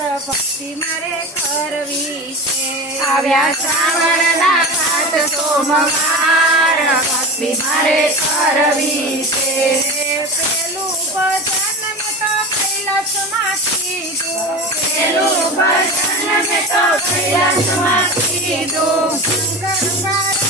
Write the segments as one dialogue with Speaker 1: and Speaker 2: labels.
Speaker 1: ભક્તિ મારે કરવી છે.
Speaker 2: આવ્યા શ્રાવણના પાંચ સોમવાર ભક્તિ મારે કરવી છે.
Speaker 1: પેલું ભજન મેં તો કૈલાસમાં કીધું.
Speaker 2: પેલું ભજન મેં તો કૈલાસમાં કીધું.
Speaker 1: શંકર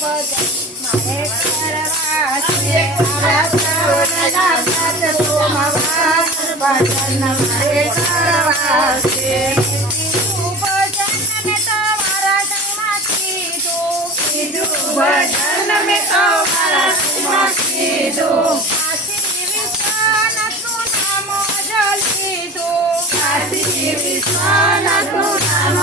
Speaker 1: ભજન મેં તો મારા
Speaker 2: જીવનમાં કીધું
Speaker 1: વિશ્વનાથનું નામ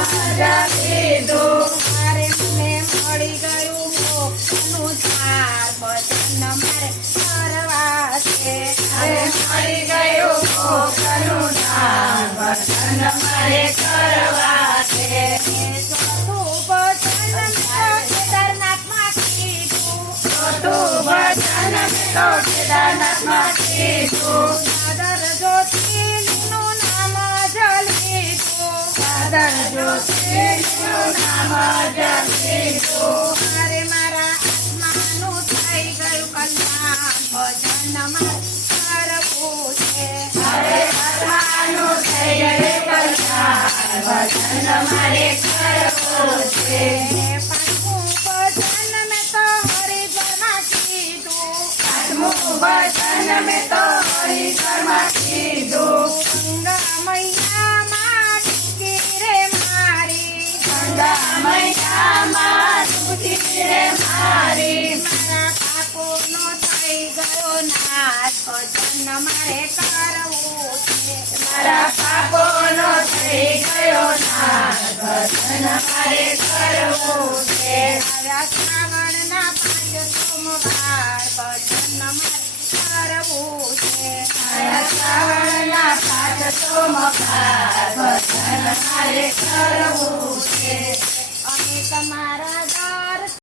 Speaker 1: ભજન મારે કરવા છે. તો કેદારનાથમાં કીધું
Speaker 2: મેં તો કેદારનાથમાં કીધું
Speaker 1: દાદર જ્યોતિર્લિંગનું નામ જ લીધું
Speaker 2: નામ લીધું
Speaker 1: મારે મારા આત્માનું થઈ ગયું કલ્યાણ ભજનમાં. કરવું છે
Speaker 2: અરે આત્માનું થઈ ગયું ભજન મારે કરવું છે
Speaker 1: પાંચમું ભજન મેં તો હરિદ્વારમાં કીધું
Speaker 2: આઠમું ભજન મેં તો હરિદ્વારમાં કીધું
Speaker 1: ગંગા મૈયામાં ડૂબકી રે મારી
Speaker 2: ડૂબકી રે મારી
Speaker 1: મારા પાપોનો થઈ ગયો નાશ. ભજન મારે કરવું
Speaker 2: મારા થઈ ગયો
Speaker 1: આવ્યા પાંચ સોમવાર ભજન કરવું
Speaker 2: કરવું છે
Speaker 1: અમે તમારા